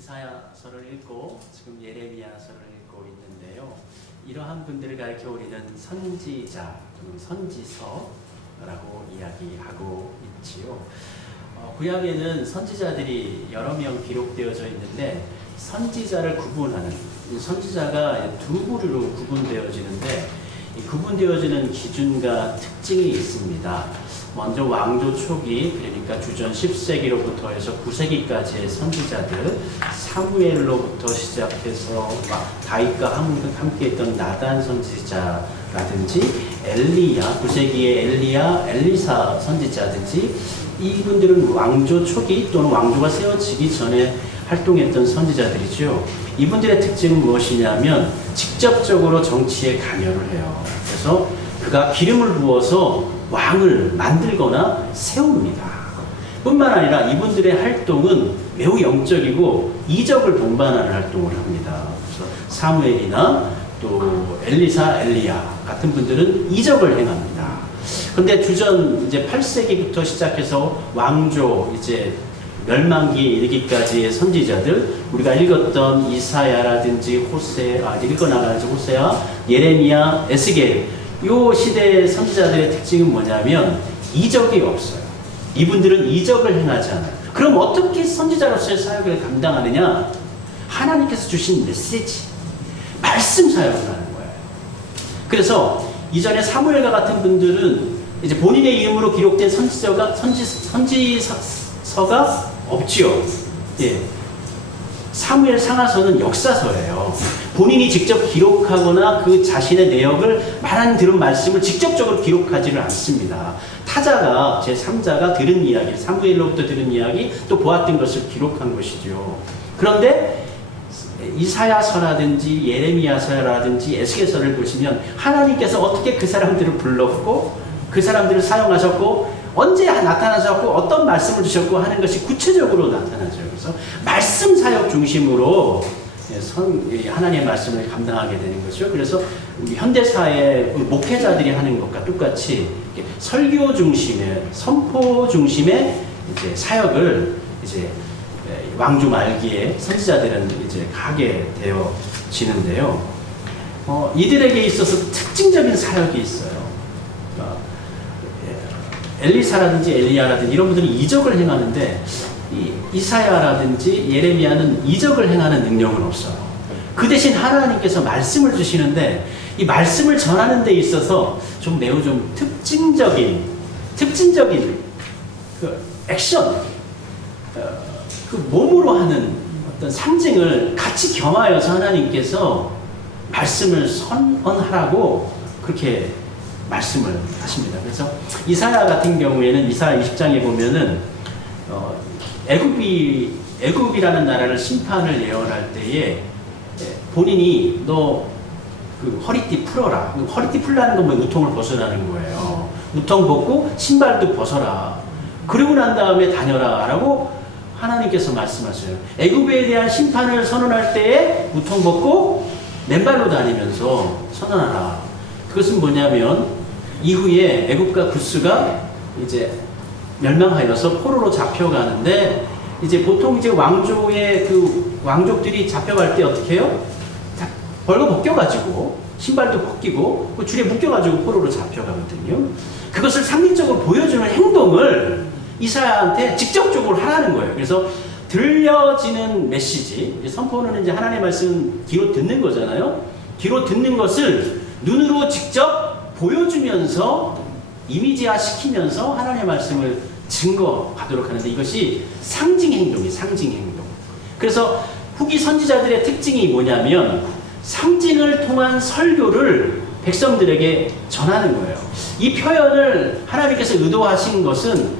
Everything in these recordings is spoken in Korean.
이사야서를 읽고 지금 예레미야서를 읽고 있는데요. 이러한 분들을 가리켜 우리는 선지자 또는 선지서라고 이야기하고 있지요. 구약에는 선지자들이 여러 명 기록되어져 있는데 선지자를 구분하는 선지자가 두 부류로 구분되어지는데 이 구분되어지는 기준과 특징이 있습니다. 먼저 왕조 초기, 그러니까 주전 10세기로부터 해서 9세기까지의 선지자들, 사무엘로부터 시작해서 다윗과 함께 했던 나단 선지자라든지 엘리야, 9세기의 엘리야, 엘리사 선지자든지 이분들은 왕조 초기 또는 왕조가 세워지기 전에 활동했던 선지자들이죠. 이분들의 특징은 무엇이냐면 직접적으로 정치에 관여를 해요. 그래서 그가 기름을 부어서 왕을 만들거나 세웁니다. 뿐만 아니라 이분들의 활동은 매우 영적이고 이적을 동반하는 활동을 합니다. 그래서 사무엘이나 또 엘리사, 엘리야 같은 분들은 이적을 행합니다. 그런데 주전 이제 8세기부터 시작해서 왕조 이제 멸망기에 이르기까지의 선지자들, 우리가 읽었던 이사야라든지 호세아, 예레미야, 에스겔, 이 시대의 선지자들의 특징은 뭐냐면 이적이 없어요. 이분들은 이적을 행하지 않아요. 그럼 어떻게 선지자로서의 사역을 감당하느냐? 하나님께서 주신 메시지, 말씀 사역을 하는 거예요. 그래서 이전에 사무엘과 같은 분들은 이제 본인의 이름으로 기록된 선지서가 없지요. 예. 사무엘 상하서는 역사서예요. 본인이 직접 기록하거나 그 자신의 내역을 말한 들은 말씀을 직접적으로 기록하지를 않습니다. 타자가 제3자가 들은 이야기, 사무엘로부터 들은 이야기, 또 보았던 것을 기록한 것이죠. 그런데 이사야서라든지 예레미야서라든지 에스겔서를 보시면 하나님께서 어떻게 그 사람들을 불렀고 그 사람들을 사용하셨고 언제 나타나셨고 어떤 말씀을 주셨고 하는 것이 구체적으로 나타나죠. 그래서 말씀 사역 중심으로 하나님의 말씀을 감당하게 되는 것이죠. 그래서 우리 현대사의 목회자들이 하는 것과 똑같이 설교 중심의, 선포 중심의 이제 사역을 이제 왕조 말기에 선지자들은 이제 하게 되어지는데요. 이들에게 있어서 특징적인 사역이 있어요. 엘리사라든지 엘리야라든지 이런 분들은 이적을 행하는데 이사야라든지 예레미야는 이적을 행하는 능력은 없어요. 그 대신 하나님께서 말씀을 주시는데 이 말씀을 전하는 데 있어서 매우 특징적인 그 액션, 그 몸으로 하는 어떤 상징을 같이 겸하여서 하나님께서 말씀을 선언하라고 그렇게 말씀을 하십니다. 그래서 이사야 같은 경우에는 이사야 20장에 보면은 애굽이라는 나라를 심판을 예언할 때에 본인이 너 그 허리띠 풀어라. 허리띠 풀라는 건 뭐 우통을 벗으라는 거예요. 우통 벗고 신발도 벗어라. 그러고 난 다음에 다녀라라고 하나님께서 말씀하셔요. 애굽에 대한 심판을 선언할 때에 우통 벗고 맨발로 다니면서 선언하라. 그것은 뭐냐면 이후에 애굽과 구스가 이제 멸망하여서 포로로 잡혀가는데 이제 보통 이제 왕조의 그 왕족들이 잡혀갈 때 어떻게 해요? 벌거 벗겨가지고 신발도 벗기고 그 줄에 묶여가지고 포로로 잡혀가거든요. 그것을 상징적으로 보여주는 행동을 이사야한테 직접적으로 하라는 거예요. 그래서 들려지는 메시지, 선포는 이제 하나님의 말씀 귀로 듣는 거잖아요. 귀로 듣는 것을 눈으로 직접 보여주면서 이미지화 시키면서 하나님의 말씀을 증거하도록 하는데 이것이 상징 행동이에요. 상징 행동. 그래서 후기 선지자들의 특징이 뭐냐면 상징을 통한 설교를 백성들에게 전하는 거예요. 이 표현을 하나님께서 의도하신 것은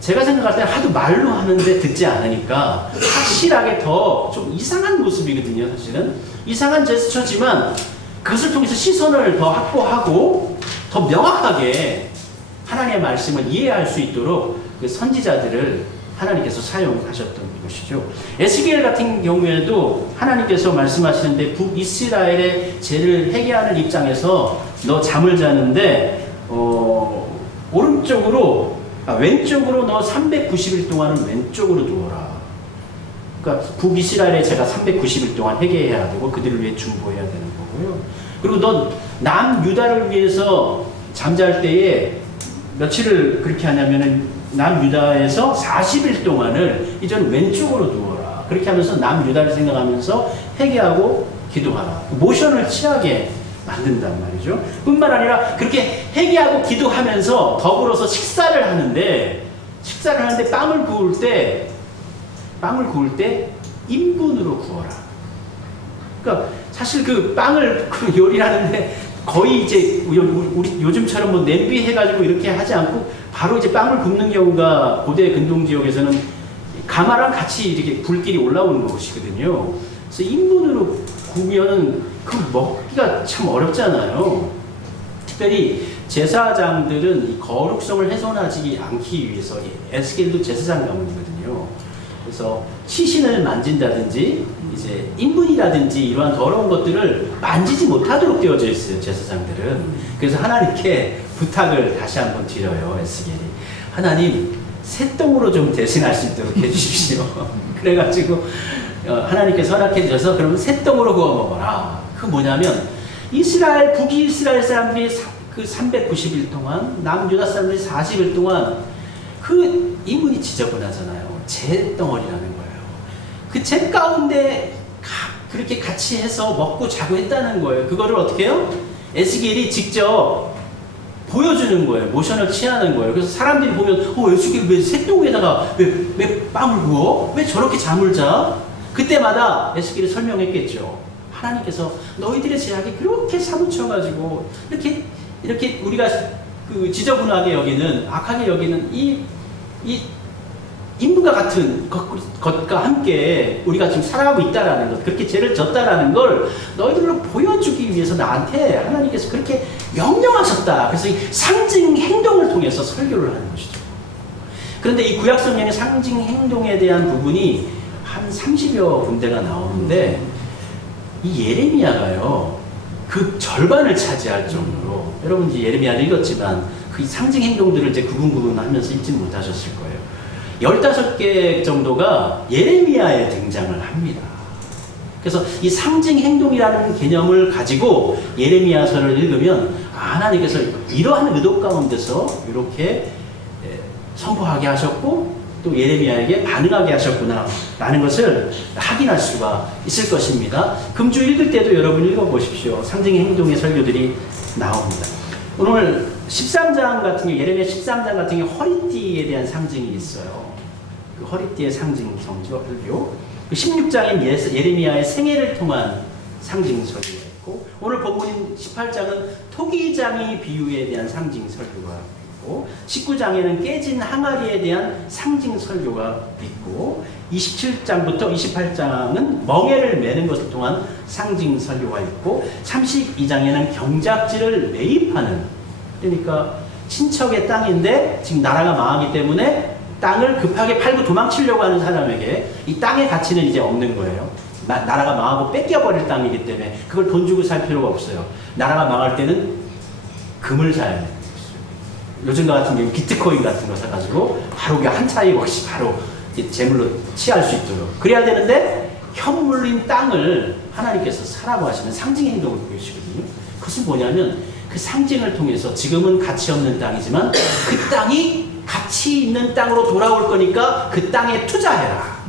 제가 생각할 때 하도 말로 하는데 듣지 않으니까 확실하게 더 좀 이상한 모습이거든요. 사실은 이상한 제스처지만 그것을 통해서 시선을 더 확보하고 더 명확하게 하나님의 말씀을 이해할 수 있도록 그 선지자들을 하나님께서 사용하셨던 것이죠. 에스겔 같은 경우에도 하나님께서 말씀하시는데 북이스라엘의 죄를 회개하는 입장에서 너 잠을 자는데 왼쪽으로 너 390일 동안은 왼쪽으로 누워라. 그러니까 북이스라엘에 제가 390일 동안 회개해야 되고 그들을 위해 중보해야 되는 거고요. 그리고 넌 남유다를 위해서 잠잘 때에 며칠을 그렇게 하냐면은 남유다에서 40일 동안을 이전 왼쪽으로 두어라. 그렇게 하면서 남유다를 생각하면서 회개하고 기도하라. 모션을 취하게 만든단 말이죠. 뿐만 아니라 그렇게 회개하고 기도하면서 더불어서 식사를 하는데 빵을 구울 때 인분으로 구워라. 그러니까 사실 그 빵을 요리를 하는데 거의 이제 우리 요즘처럼 뭐 냄비 해가지고 이렇게 하지 않고 바로 이제 빵을 굽는 경우가 고대 근동 지역에서는 가마랑 같이 이렇게 불길이 올라오는 것이거든요. 그래서 인분으로 구우면은 그 먹기가 참 어렵잖아요. 특별히 제사장들은 이 거룩성을 훼손하지 않기 위해서 에스겔도 제사장 가문이거든요. 그래서 시신을 만진다든지 이제 인분이라든지 이러한 더러운 것들을 만지지 못하도록 되어져 있어요, 제사장들은. 그래서 하나님께 부탁을 다시 한번 드려요, 에스겔이. 하나님, 새똥으로 좀 대신할 수 있도록 해주십시오. 그래가지고 하나님께서 허락해 주셔서 그러면 새똥으로 구워 먹어라. 그 뭐냐면 북이스라엘 사람들이 그 390일 동안, 남유다 사람들이 40일 동안 그 인분이 지저분하잖아요. 재덩어리라는 거예요. 그 재 가운데 그렇게 같이 해서 먹고 자고 했다는 거예요. 그거를 어떻게 해요? 에스겔이 직접 보여주는 거예요. 모션을 취하는 거예요. 그래서 사람들이 보면 에스겔 왜 새똥에다가 왜 빵을 구워? 왜 저렇게 잠을 자? 그때마다 에스겔이 설명했겠죠. 하나님께서 너희들의 죄악이 그렇게 사무쳐가지고 이렇게 우리가 그 지저분하게 여기는, 악하게 여기는 이 인분과 같은 것과 함께 우리가 지금 살아가고 있다라는 것, 그렇게 죄를 졌다라는 걸 너희들로 보여주기 위해서 나한테 하나님께서 그렇게 명령하셨다. 그래서 이 상징 행동을 통해서 설교를 하는 것이죠. 그런데 이 구약 성경의 상징 행동에 대한 부분이 한 30여 군데가 나오는데 이 예레미야가요, 그 절반을 차지할 정도로, 여러분 이제 예레미야를 읽었지만 그 상징 행동들을 이제 구분하면서 읽지 못하셨을 거예요. 15개 정도가 예레미야에 등장을 합니다. 그래서 이 상징 행동이라는 개념을 가지고 예레미야서를 읽으면 하나님께서 이러한 의도 가운데서 이렇게 선포하게 하셨고 또 예레미야에게 반응하게 하셨구나 라는 것을 확인할 수가 있을 것입니다. 금주 읽을 때도 여러분 읽어보십시오. 상징 행동의 설교들이 나옵니다. 오늘 13장 같은 게, 예레미야 13장 같은 게 허리띠에 대한 상징이 있어요. 그 허리띠의 상징 설교. 그 16장인 예레미야의 생애를 통한 상징 설교가 있고, 오늘 본문인 18장은 토기장이 비유에 대한 상징 설교가 있고, 19장에는 깨진 항아리에 대한 상징 설교가 있고, 27장부터 28장은 멍에를 매는 것을 통한 상징 설교가 있고, 32장에는 경작지를 매입하는, 그러니까 친척의 땅인데 지금 나라가 망하기 때문에 땅을 급하게 팔고 도망치려고 하는 사람에게 이 땅의 가치는 이제 없는 거예요. 나라가 망하고 뺏겨버릴 땅이기 때문에 그걸 돈 주고 살 필요가 없어요. 나라가 망할 때는 금을 사야 돼요. 요즘 같은 경우 비트코인 같은 거 사가지고 바로 한 차익 없이 바로 재물로 취할 수 있도록 그래야 되는데, 현물인 땅을 하나님께서 사라고 하시는 상징 행동을 보여주시거든요. 그것은 뭐냐면 그 상징을 통해서 지금은 가치 없는 땅이지만 그 땅이 가치 있는 땅으로 돌아올 거니까 그 땅에 투자해라.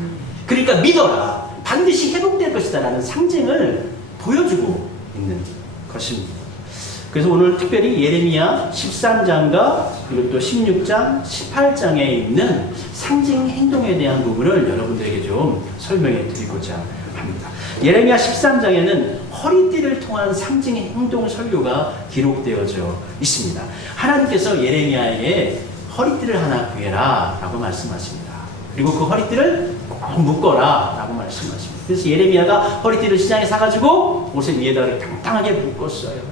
그러니까 믿어라. 반드시 회복될 것이다 라는 상징을 보여주고 있는 것입니다. 그래서 오늘 특별히 예레미야 13장과 그리고 또 16장, 18장에 있는 상징 행동에 대한 부분을 여러분들에게 좀 설명해 드리고자 합니다. 예레미야 13장에는 허리띠를 통한 상징 행동 설교가 기록되어져 있습니다. 하나님께서 예레미야에게 허리띠를 하나 구해라 라고 말씀하십니다. 그리고 그 허리띠를 꼭 묶어라 라고 말씀하십니다. 그래서 예레미야가 허리띠를 시장에 사가지고 옷의 위에다 당당하게 묶었어요.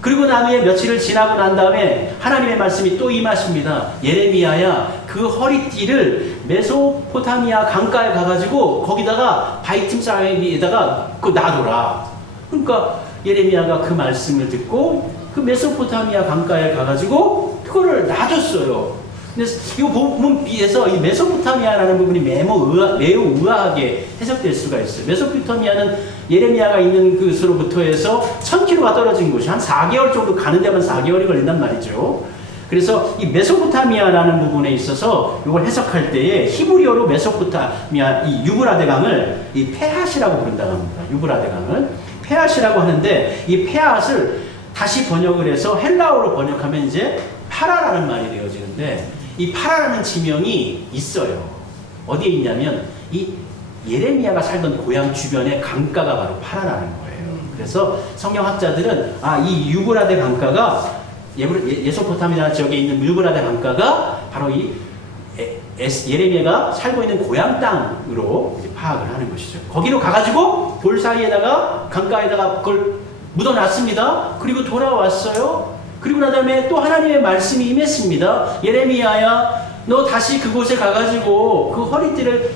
그리고 나중에 며칠을 지나고 난 다음에 하나님의 말씀이 또 임하십니다. 예레미야야, 그 허리띠를 메소포타미아 강가에 가가지고 거기다가 바이팀사에다가 놔둬라. 그러니까 예레미야가 그 말씀을 듣고 그 메소포타미아 강가에 가가지고 그거를 놔뒀어요. 근데 이 부분 비해서 이 메소포타미아라는 부분이 매우 의아하게 해석될 수가 있어요. 메소포타미아는 예레미야가 있는 곳으로부터 해서 1000km가 떨어진 곳이 한 4개월 정도 가는 데만 4개월이 걸린단 말이죠. 그래서 이 메소포타미아라는 부분에 있어서 이걸 해석할 때에 히브리어로 메소포타미아 이 유브라데 강을 이 페핫이라고 부른다고 합니다. 유브라데 강을 페핫이라고 하는데 이 페핫을 다시 번역을 해서 헬라어로 번역하면 이제 파라라는 말이 되어지는데 이 파라라는 지명이 있어요. 어디에 있냐면 이 예레미야가 살던 고향 주변의 강가가 바로 파라라는 거예요. 그래서 성경학자들은 이 유브라데 강가가 메소포타미아 지역에 있는 유브라데 강가가 바로 이 예레미야가 살고 있는 고향 땅으로 파악을 하는 것이죠. 거기로 가가지고 돌 사이에다가 강가에다가 그걸 묻어놨습니다. 그리고 돌아왔어요. 그리고 나 다음에 또 하나님의 말씀이 임했습니다. 예레미야야, 너 다시 그곳에 가가지고 그 허리띠를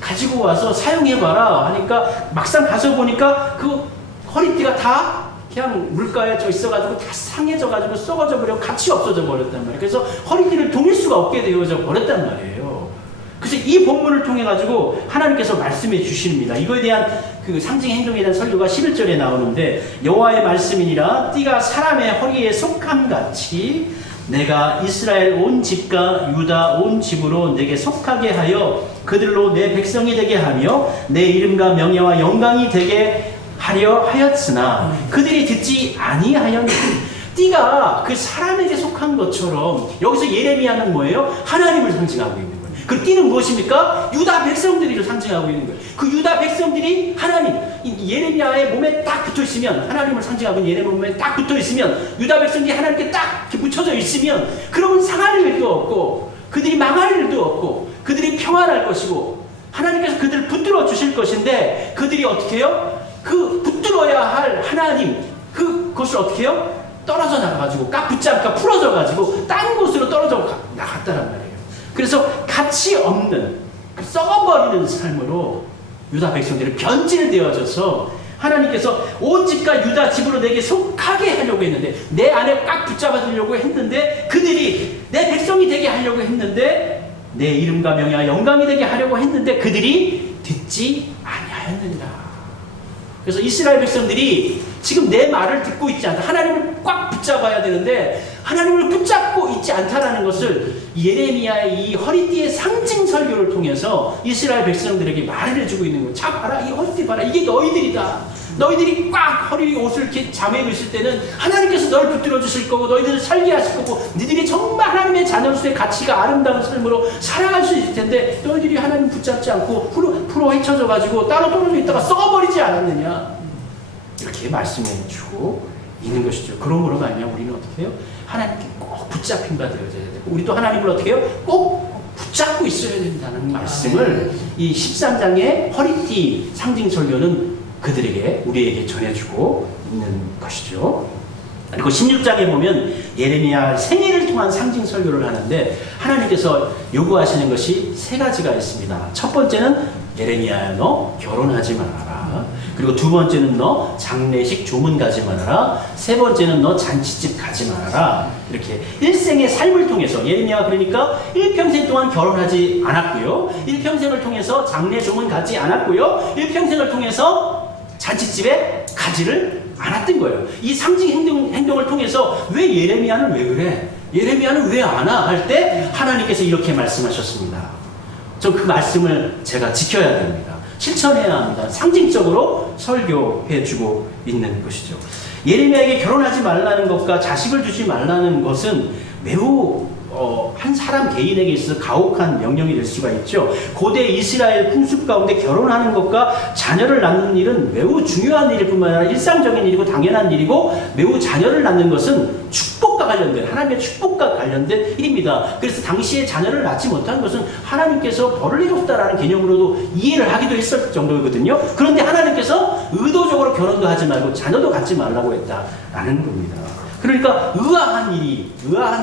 가지고 와서 사용해봐라 하니까 막상 가서 보니까 그 허리띠가 다 그냥 물가에 있어가지고 다 상해져가지고 썩어져 버리고 가치 없어져 버렸단 말이에요. 그래서 허리띠를 동일 수가 없게 되어져 버렸단 말이에요. 그래서 이 본문을 통해 가지고 하나님께서 말씀해 주십니다. 이거에 대한 그 상징 행동에 대한 설교가 11절에 나오는데 여호와의 말씀이니라 띠가 사람의 허리에 속함 같이 내가 이스라엘 온 집과 유다 온 집으로 내게 속하게 하여 그들로 내 백성이 되게 하며 내 이름과 명예와 영광이 되게 하려 하였으나 그들이 듣지 아니하였느니. 띠가 그 사람에게 속한 것처럼 여기서 예레미야는 뭐예요? 하나님을 상징하고 있는 거예요. 그 띠는 무엇입니까? 유다 백성들을 상징하고 있는 거예요. 그 유다 백성들이 하나님, 예레미야의 몸에 딱 붙어 있으면, 하나님을 상징하고 있는 예레미야 몸에 딱 붙어 있으면, 유다 백성들이 하나님께 딱 붙여져 있으면, 그러면 상할 일도 없고, 그들이 망할 일도 없고, 그들이 평안할 것이고, 하나님께서 그들을 붙들어 주실 것인데, 그들이 어떻게 해요? 그 붙들어야 할 하나님, 그것을 어떻게 해요? 떨어져 나가가지고, 깍 붙잡고 풀어져가지고, 딴 곳으로 떨어져 나갔다란 말이에요. 그래서 가치 없는 썩어버리는 삶으로 유다 백성들이 변질되어져서 하나님께서 온 집과 유다 집으로 내게 속하게 하려고 했는데 내 안에 꽉 붙잡아주려고 했는데 그들이 내 백성이 되게 하려고 했는데 내 이름과 명예와 영광이 되게 하려고 했는데 그들이 듣지 아니하였느니라. 그래서 이스라엘 백성들이 지금 내 말을 듣고 있지 않다. 하나님을 꽉 붙잡아야 되는데 하나님을 붙잡고 있지 않다라는 것을 예레미야의 이 허리띠의 상징 설교를 통해서 이스라엘 백성들에게 말을 해주고 있는 거예요. 자 봐라, 이 허리띠 봐라, 이게 너희들이다. 너희들이 꽉 허리 옷을 이렇게 잠에 있을 때는 하나님께서 너를 붙들어 주실 거고 너희들을 살게 하실 거고 너희들이 정말 하나님의 자녀로서의 가치가 아름다운 삶으로 살아갈 수 있을 텐데 너희들이 하나님 붙잡지 않고 풀어 헤쳐져 가지고 따로 떨어져 있다가 썩어버리지 않았느냐, 이렇게 말씀해 주고 있는 것이죠. 그러므로 말이냐 우리는 어떻게 해요? 하나님께 꼭 붙잡힌 바 되어져야 되고 우리도 하나님을 어떻게 해요? 꼭 붙잡고 있어야 된다는 말씀을 이 13장의 허리띠 상징 설교는 그들에게 우리에게 전해주고 있는 것이죠. 그리고 16장에 보면 예레미야 생애를 통한 상징 설교를 하는데 하나님께서 요구하시는 것이 세 가지가 있습니다. 첫 번째는 예레미야야 너 결혼하지 말아라. 그리고 두 번째는 너 장례식 조문 가지 말아라. 세 번째는 너 잔치집 가지 말아라. 이렇게 일생의 삶을 통해서 예레미야가 그러니까 일평생 동안 결혼하지 않았고요. 일평생을 통해서 장례 조문 가지 않았고요. 일평생을 통해서 잔치집에 가지를 않았던 거예요. 이 상징 행동을 통해서 왜 예레미야는 왜 그래? 예레미야는 왜 안 와? 할 때 하나님께서 이렇게 말씀하셨습니다. 전 그 말씀을 제가 지켜야 됩니다. 실천해야 합니다. 상징적으로 설교해주고 있는 것이죠. 예레미야에게 결혼하지 말라는 것과 자식을 두지 말라는 것은 매우 한 사람 개인에게 있어서 가혹한 명령이 될 수가 있죠. 고대 이스라엘 풍습 가운데 결혼하는 것과 자녀를 낳는 일은 매우 중요한 일일 뿐만 아니라 일상적인 일이고 당연한 일이고 매우 자녀를 낳는 것은 축복과 관련된 하나님의 축복과 관련된 일입니다. 그래서 당시에 자녀를 낳지 못한 것은 하나님께서 벌을 내렸다라는 개념으로도 이해를 하기도 했을 정도거든요. 그런데 하나님께서 의도적으로 결혼도 하지 말고 자녀도 갖지 말라고 했다라는 겁니다. 그러니까 의아한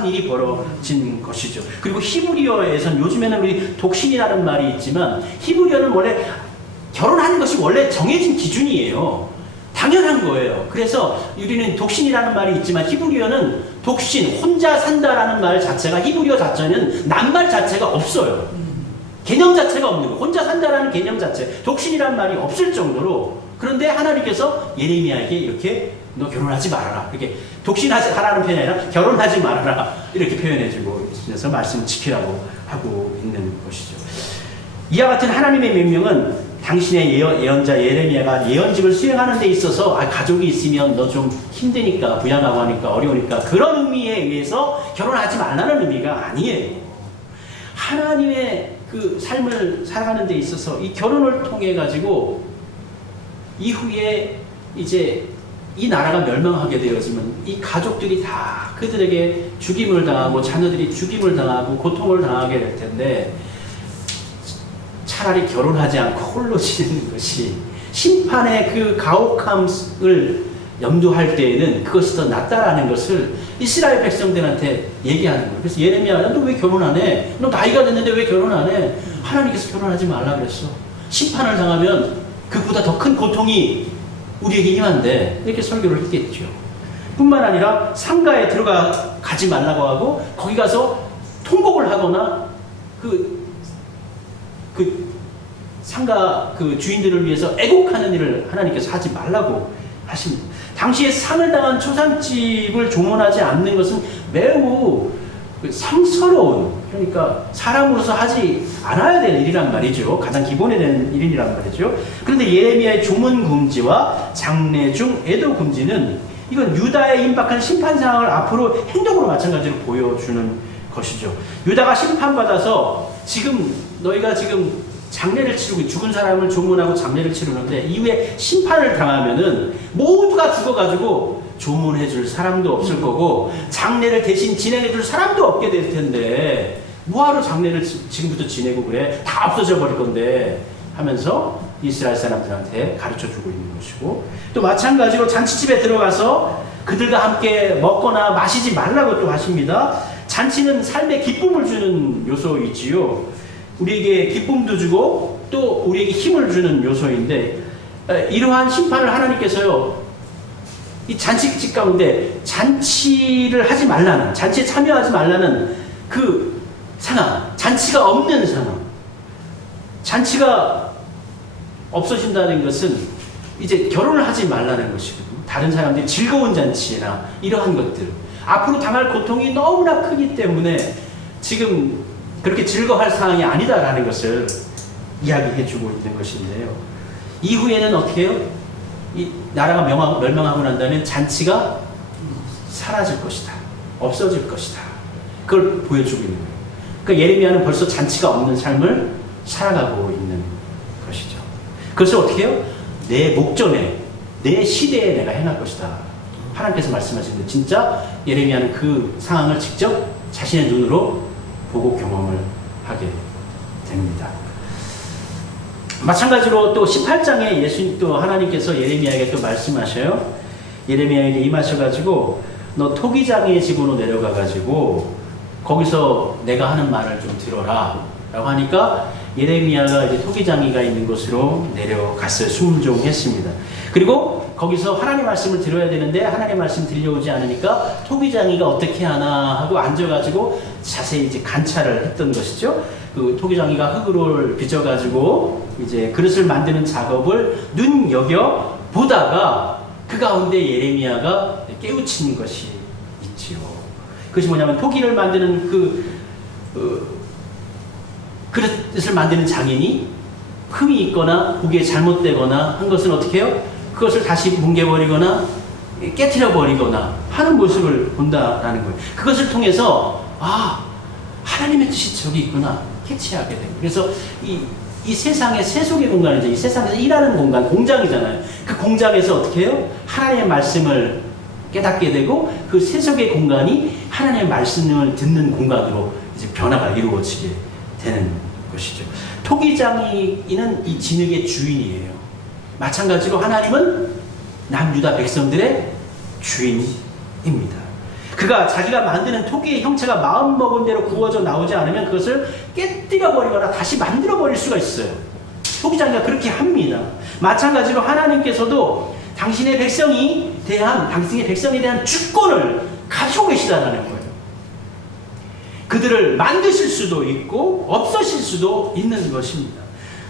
일이 벌어진 것이죠. 그리고 히브리어에서는 요즘에는 우리 독신이라는 말이 있지만 히브리어는 원래 결혼하는 것이 원래 정해진 기준이에요. 당연한 거예요. 그래서 우리는 독신이라는 말이 있지만 히브리어는 독신, 혼자 산다라는 말 자체가 히브리어 자체는 낱말 자체가 없어요. 개념 자체가 없는 거예요. 혼자 산다라는 개념 자체, 독신이라는 말이 없을 정도로. 그런데 하나님께서 예레미야에게 이렇게 너 결혼하지 말아라. 이렇게 독신하라는 표현이 아니라 결혼하지 말아라. 이렇게 표현해주고 있어서 말씀을 지키라고 하고 있는 것이죠. 이와 같은 하나님의 명령은 당신의 예언자 예레미야가 예언직을 수행하는 데 있어서 가족이 있으면 너 좀 힘드니까 부양하고 하니까 어려우니까 그런 의미에 의해서 결혼하지 말라는 의미가 아니에요. 하나님의 그 삶을 살아가는 데 있어서 이 결혼을 통해 가지고 이후에 이제 이 나라가 멸망하게 되어지면 이 가족들이 다 그들에게 죽임을 당하고 자녀들이 죽임을 당하고 고통을 당하게 될 텐데 차라리 결혼하지 않고 홀로 지내는 것이 심판의 그 가혹함을 염두할 때에는 그것이 더 낫다라는 것을 이스라엘 백성들한테 얘기하는 거예요. 그래서 예레미야, 너 왜 결혼 안 해? 너 나이가 됐는데 왜 결혼 안 해? 하나님께서 결혼하지 말라 그랬어. 심판을 당하면 그보다 더 큰 고통이 우리에게 임한데 이렇게 설교를 했겠죠. 뿐만 아니라 상가에 가지 말라고 하고 거기 가서 통곡을 하거나 그 상가 그 주인들을 위해서 애곡하는 일을 하나님께서 하지 말라고 하십니다. 당시에 상을 당한 초상집을 조문하지 않는 것은 매우 상스러운, 그러니까 사람으로서 하지 않아야 될 일이란 말이죠. 가장 기본에 대한 일이란 말이죠. 그런데 예레미야의 조문 금지와 장례 중 애도 금지는 이건 유다의 임박한 심판 상황을 앞으로 행동으로 마찬가지로 보여주는 것이죠. 유다가 심판받아서 너희가 지금 장례를 치르고 죽은 사람을 조문하고 장례를 치르는데 이후에 심판을 당하면은 모두가 죽어가지고 조문해줄 사람도 없을 거고 장례를 대신 진행해줄 사람도 없게 될 텐데 뭐하러 장례를 지금부터 지내고 그래? 다 없어져 버릴 건데 하면서 이스라엘 사람들한테 가르쳐주고 있는 것이고, 또 마찬가지로 잔치집에 들어가서 그들과 함께 먹거나 마시지 말라고 또 하십니다. 잔치는 삶에 기쁨을 주는 요소이지요. 우리에게 기쁨도 주고 또 우리에게 힘을 주는 요소인데 이러한 심판을 하나님께서요, 이 잔치집 가운데 잔치를 하지 말라는, 잔치에 참여하지 말라는 그 상황, 잔치가 없는 상황, 잔치가 없어진다는 것은 이제 결혼을 하지 말라는 것이거든요. 다른 사람들이 즐거운 잔치나 이러한 것들, 앞으로 당할 고통이 너무나 크기 때문에 지금 그렇게 즐거워할 상황이 아니다라는 것을 이야기해주고 있는 것인데요. 이후에는 어떻게 해요? 이 나라가 멸망하고 난 다음에 잔치가 사라질 것이다, 없어질 것이다, 그걸 보여주고 있는 거예요. 그러니까 예레미야는 벌써 잔치가 없는 삶을 살아가고 있는 것이죠. 그것을 어떻게 해요? 내 목전에, 내 시대에 내가 행할 것이다, 하나님께서 말씀하시는데 진짜 예레미야는 그 상황을 직접 자신의 눈으로 보고 경험을 하게 됩니다. 마찬가지로 또 18장에 또 하나님께서 예레미야에게 또 말씀하셔요. 예레미야에게 임하셔가지고 너 토기장의 집으로 내려가가지고 거기서 내가 하는 말을 좀 들어라 라고 하니까 예레미야가 이제 토기장이가 있는 곳으로 내려갔어요. 순종했습니다. 그리고 거기서 하나님 말씀을 들어야 되는데 하나님 말씀 들려오지 않으니까 토기장이가 어떻게 하나 하고 앉아가지고 자세히 이제 관찰을 했던 것이죠. 그 토기장이가 흙을 빚어가지고 이제 그릇을 만드는 작업을 눈여겨 보다가 그 가운데 예레미야가 깨우친 것이 있지요. 그것이 뭐냐면 토기를 만드는 그릇을 만드는 장인이 흠이 있거나 보기에 잘못되거나 한 것은 어떻게 해요? 그것을 다시 뭉개버리거나 깨트려버리거나 하는 모습을 본다라는 거예요. 그것을 통해서 하나님의 뜻이 저기 있구나 캐치하게 되고, 그래서 이 세상의 세속의 공간이죠. 이 세상에서 일하는 공간, 공장이잖아요. 그 공장에서 어떻게 해요? 하나님의 말씀을 깨닫게 되고 그 세속의 공간이 하나님의 말씀을 듣는 공간으로 이제 변화가 이루어지게 되는 것이죠. 토기장이는 이 진흙의 주인이에요. 마찬가지로 하나님은 남유다 백성들의 주인입니다. 그가 자기가 만드는 토기의 형체가 마음먹은 대로 구워져 나오지 않으면 그것을 깨뜨려버리거나 다시 만들어버릴 수가 있어요. 토기장이가 그렇게 합니다. 마찬가지로 하나님께서도 당신의 백성에 대한 주권을 가지고 계시다라는 거예요. 그들을 만드실 수도 있고 없으실 수도 있는 것입니다.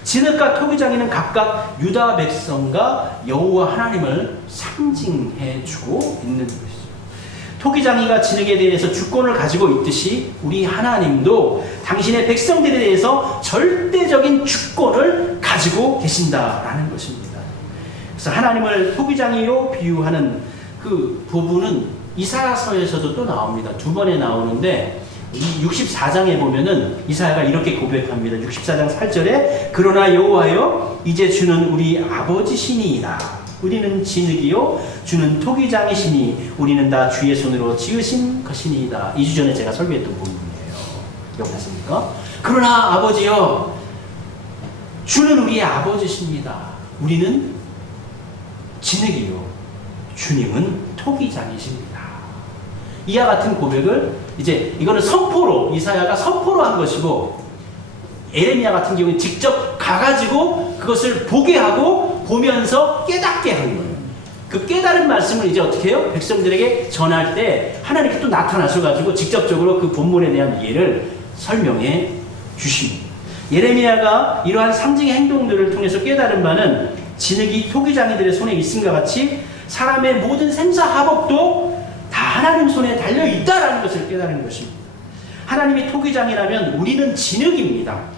진흙과 토기장이는 각각 유다 백성과 여호와 하나님을 상징해 주고 있는 것이죠. 토기장이가 진흙에 대해서 주권을 가지고 있듯이 우리 하나님도 당신의 백성들에 대해서 절대적인 주권을 가지고 계신다라는 것입니다. 그래서 하나님을 토기장이로 비유하는 그 부분은 이사야서에서도 또 나옵니다. 두 번에 나오는데 이 64장에 보면은 이사야가 이렇게 고백합니다. 64장 8절에 그러나 여호와여 이제 주는 우리 아버지시니이다. 우리는 진흙이요 주는 토기장이시니 우리는 다 주의 손으로 지으신 것이니이다. 2주 전에 제가 설교했던 부분이에요. 기억나십니까? 그러나 아버지여 주는 우리의 아버지십니다. 우리는 진흙이요 주님은 토기장이십니다. 이와 같은 고백을 이제 이거는 선포로 이사야가 선포로 한 것이고 에레미야 같은 경우는 직접 가가지고 그것을 보게 하고 보면서 깨닫게 한 거예요. 그 깨달은 말씀을 이제 어떻게 해요? 백성들에게 전할 때 하나님께 또 나타나셔가지고 직접적으로 그 본문에 대한 이해를 설명해 주십니다. 예레미야가 이러한 상징의 행동들을 통해서 깨달은 바는 진흙이 토기장이들의 손에 있음과 같이 사람의 모든 생사화복도 다 하나님 손에 달려있다라는 것을 깨달은 것입니다. 하나님이 토기장이라면 우리는 진흙입니다.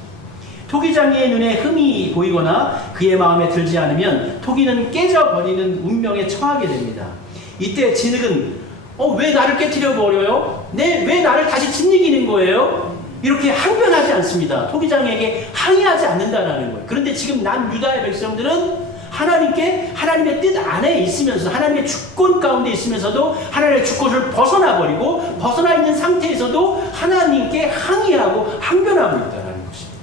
토기장이의 눈에 흠이 보이거나 그의 마음에 들지 않으면 토기는 깨져버리는 운명에 처하게 됩니다. 이때 진흙은 왜 나를 깨트려 버려요? 왜 나를 다시 짓이기는 거예요? 이렇게 항변하지 않습니다. 토기장에게 항의하지 않는다는 거예요. 그런데 지금 남유다의 백성들은 하나님의 뜻 안에 있으면서 하나님의 주권 가운데 있으면서도 하나님의 주권을 벗어나 있는 상태에서도 하나님께 항의하고 항변하고 있다는 것입니다.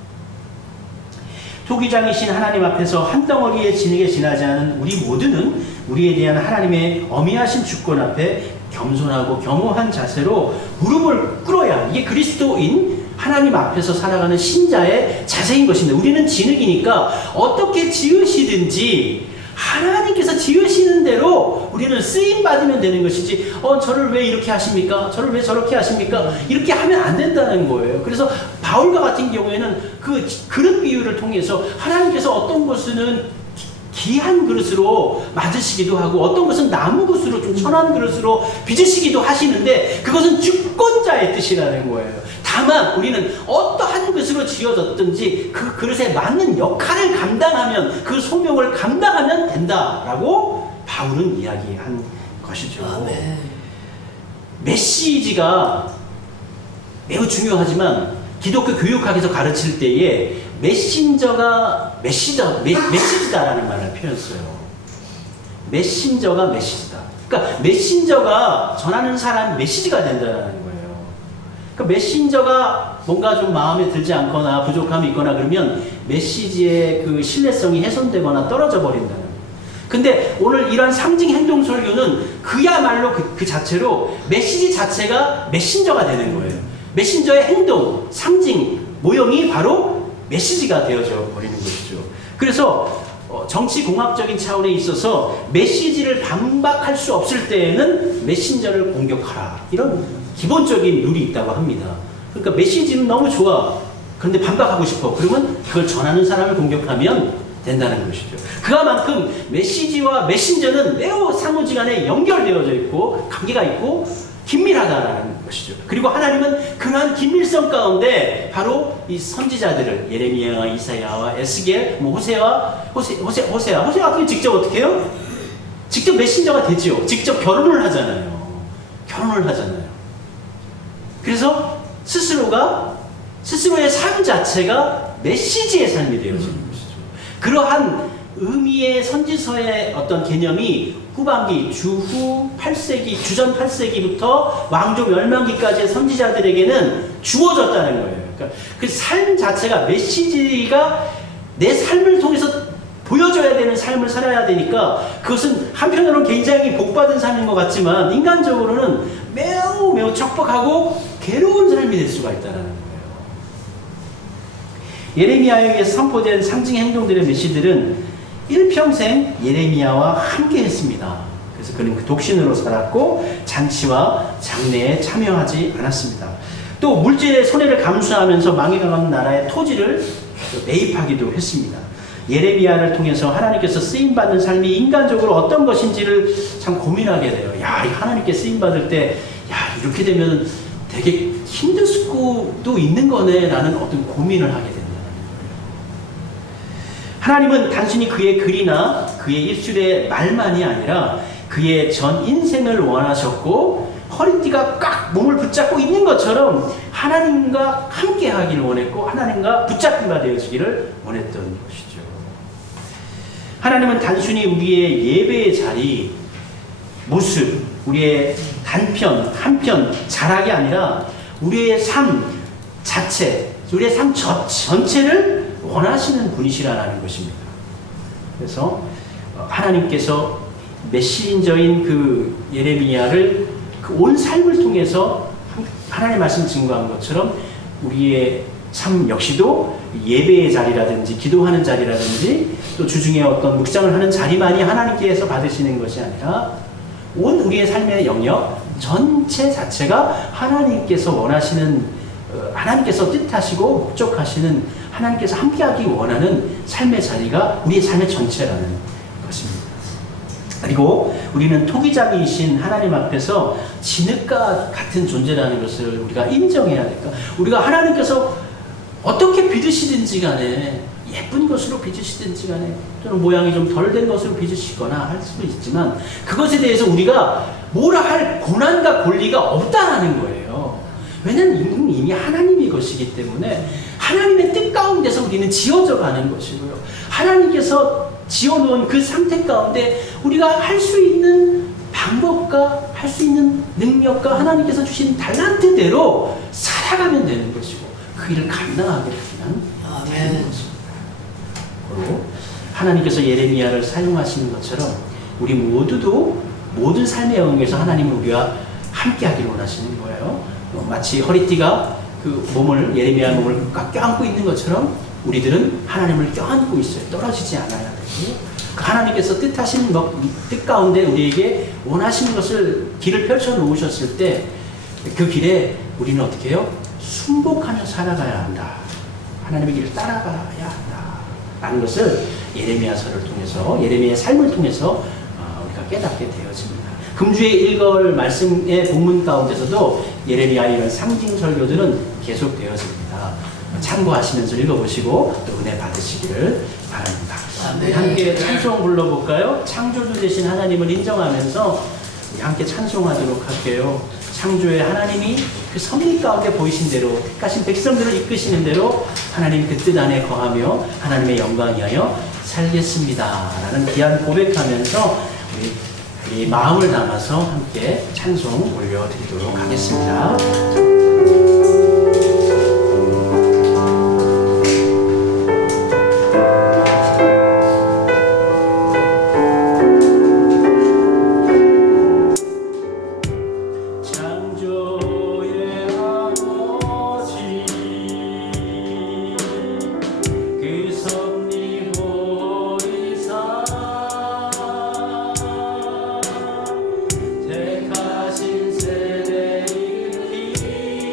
토기장이신 하나님 앞에서 한 덩어리의 진흙에 지나지 않은 우리 모두는 우리에 대한 하나님의 어미하신 주권 앞에 겸손하고 겸허한 자세로 무릎을 꿇어야 이게 그리스도인 하나님 앞에서 살아가는 신자의 자세인 것입니다. 우리는 진흙이니까 어떻게 지으시든지 하나님께서 지으시는 대로 우리는 쓰임받으면 되는 것이지 저를 왜 이렇게 하십니까? 저를 왜 저렇게 하십니까? 이렇게 하면 안 된다는 거예요. 그래서 바울과 같은 경우에는 그 그릇 비유를 통해서 하나님께서 어떤 것은 귀한 그릇으로 맞으시기도 하고 어떤 것은 나무 그릇으로 좀 천한 그릇으로 빚으시기도 하시는데 그것은 주권자의 뜻이라는 거예요. 다만 우리는 어떠한 것으로 지어졌든지 그 그릇에 맞는 역할을 감당하면 그 소명을 감당하면 된다라고 바울은 이야기한 것이죠. 아멘. 메시지가 매우 중요하지만 기독교 교육학에서 가르칠 때에 메시지다라는 말을 표현했어요. 메신저가 메시지다. 그러니까 메신저가 전하는 사람 메시지가 된다는 거예요. 그러니까 메신저가 뭔가 좀 마음에 들지 않거나 부족함이 있거나 그러면 메시지의 그 신뢰성이 훼손되거나 떨어져 버린다는 거예요. 근데 오늘 이런 상징 행동 설교는 그야말로 그 자체로 메시지 자체가 메신저가 되는 거예요. 메신저의 행동, 상징, 모형이 바로 메시지가 되어져 버리는 것이죠. 그래서 정치공학적인 차원에 있어서 메시지를 반박할 수 없을 때에는 메신저를 공격하라. 이런 기본적인 룰이 있다고 합니다. 그러니까 메시지는 너무 좋아. 그런데 반박하고 싶어. 그러면 그걸 전하는 사람을 공격하면 된다는 것이죠. 그만큼 메시지와 메신저는 매우 상호지간에 연결되어져 있고 관계가 있고 긴밀하다라는 것이죠. 그리고 하나님은 그러한 긴밀성 가운데 바로 이 선지자들을 예레미야와 이사야와 에스겔, 호세아 같은 경우 직접 어떻게 해요? 직접 메신저가 되죠. 직접 결혼을 하잖아요. 그래서 스스로의 삶 자체가 메시지의 삶이 되어지는 것이죠. 그러한 의미의 선지서의 어떤 개념이 후반기, 주전 8세기부터 왕조 멸망기까지의 선지자들에게는 주어졌다는 거예요. 그러니까 그 삶 자체가 메시지가 내 삶을 통해서 보여줘야 되는 삶을 살아야 되니까 그것은 한편으로는 굉장히 복받은 삶인 것 같지만 인간적으로는 매우 척박하고 괴로운 삶이 될 수가 있다는 거예요. 예레미야에 의해서 선포된 상징 행동들의 메시지들은 일평생 예레미야와 함께 했습니다. 그래서 그는 그 독신으로 살았고 잔치와 장례에 참여하지 않았습니다. 또 물질의 손해를 감수하면서 망해가는 나라의 토지를 매입하기도 했습니다. 예레미야를 통해서 하나님께서 쓰임받는 삶이 인간적으로 어떤 것인지를 참 고민하게 돼요. 야, 하나님께 쓰임받을 때, 야, 이렇게 되면 되게 힘들 수도 있는 거네, 라는 어떤 고민을 하게 된다는 거예요. 하나님은 단순히 그의 글이나 그의 입술의 말만이 아니라 그의 전 인생을 원하셨고, 허리띠가 꽉 몸을 붙잡고 있는 것처럼 하나님과 함께 하기를 원했고, 하나님과 붙잡힌 바 되어지기를 원했던 것이죠. 하나님은 단순히 우리의 예배의 자리, 모습, 우리의 단편, 한편, 자락이 아니라 우리의 삶 자체, 우리의 삶 전체를 원하시는 분이시라는 것입니다. 그래서 하나님께서 메신저인 그 예레미야를 그 온 삶을 통해서 하나님의 말씀 증거한 것처럼 우리의 삶 역시도 예배의 자리라든지 기도하는 자리라든지 또 주중에 어떤 묵상을 하는 자리만이 하나님께서 받으시는 것이 아니라 온 우리의 삶의 영역 전체 자체가 하나님께서 원하시는, 하나님께서 뜻하시고 목적하시는, 하나님께서 함께하기 원하는 삶의 자리가 우리의 삶의 전체라는 것입니다. 그리고 우리는 토기장이신 하나님 앞에서 진흙과 같은 존재라는 것을 우리가 인정해야 될까? 우리가 하나님께서 어떻게 빚으시든지 간에, 예쁜 것으로 빚으시든지 간에, 또는 모양이 좀 덜 된 것으로 빚으시거나 할 수도 있지만 그것에 대해서 우리가 뭐라 할 고난과 권리가 없다라는 거예요. 왜냐하면 이미 하나님의 것이기 때문에 하나님의 뜻 가운데서 우리는 지어져 가는 것이고요. 하나님께서 지어놓은 그 상태 가운데 우리가 할 수 있는 방법과 할 수 있는 능력과 하나님께서 주신 달란트대로 살아가면 되는 것이고 그 일을 감당하게 되는 것입니다. 그리고 하나님께서 예레미야를 사용하시는 것처럼 우리 모두도 모든 삶의 영역에서 하나님은 우리와 함께 하기를 원하시는 거예요. 마치 허리띠가 그 몸을, 예레미야 몸을 꽉 껴안고 있는 것처럼 우리들은 하나님을 껴안고 있어요. 떨어지지 않아야 되고 그 하나님께서 뜻하시는 뜻 가운데 우리에게 원하시는 것을 길을 펼쳐 놓으셨을 때 그 길에 우리는 어떻게 해요? 순복하며 살아가야 한다. 하나님의 길을 따라가야 한다. 라는 것을 예레미야서를 통해서, 예레미야의 삶을 통해서 우리가 깨닫게 되어집니다. 금주에 읽을 말씀의 본문 가운데서도 예레미야의 이런 상징 설교들은 계속 되어집니다. 참고하시면서 읽어보시고 또 은혜 받으시기를 바랍니다. 우리 함께 찬송 불러볼까요? 창조주 되신 하나님을 인정하면서 우리 함께 찬송하도록 할게요. 창조의 하나님이 그 섭리 가운데 보이신 대로 택하신 백성들을 이끄시는 대로 하나님 그 뜻 안에 거하며 하나님의 영광 위하여 살겠습니다 라는 귀한 고백하면서 우리 마음을 담아서 함께 찬송 올려드리도록 하겠습니다. 택하신 세대 일으키시고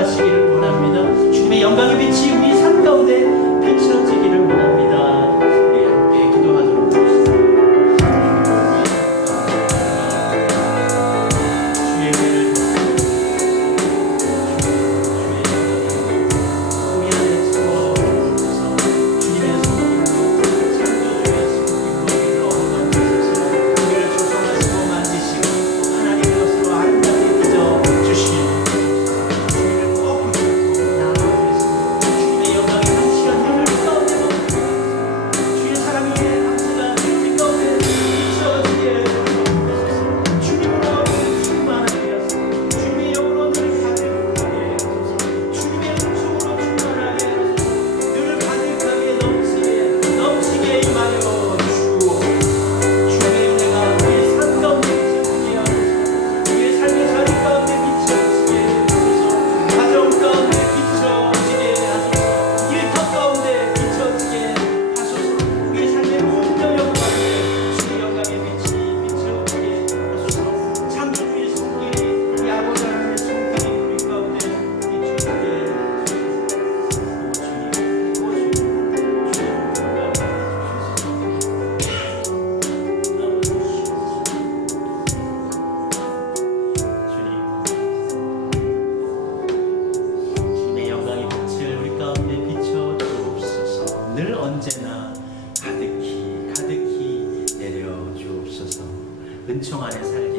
임하시기를 원합니다. 주님의 영광의 빛이 우리 삶 가운데 비춰지기를 원합니다. 우리 함께 기도하도록 합시다. 주의 은혜를 우리 안에 채워주셔서 주님의 손길로 창조주의 손길로 우리를 어루만지셔서 우리를 조성하시고 만지시고 하나님의 것으로 아름답게 빚어주시길 주님을 꼭 붙잡고 나아가겠습니다. 주님의 영광의 빛이 우리 가운데 머무르고 주의 사랑의 방패가 우리 가운데 비춰지게 하소서. 주님으로 충만하게 하소서. 주님의 영으로 늘 가득하게 하소서. 주님의 은총으로 충만하게 하소서. 늘 가득하게 넘치게 임하여 주옵소서. 주님의 은혜가 우리의 삶 가운데 비춰지게 하소서. 우리의 삶의 자리 가운데 비춰지게 하소서. 가정 가운데 비춰지게 하소서. 일터 가운데 비춰지게 하소서. 우리의 삶의 모든 영역 가운데 주의 영광의 빛이 비춰지게 하소서. 창조주의 손길이 우리 아버지 하나님의 손길이 우리 가운데 비춰지게 하소서. 오 주님, 주님 영광 주님의 영광의 빛을 우리 가운데 비춰 주옵소서. 늘 언제나 가득히 내려 주옵소서. 은총 안에 살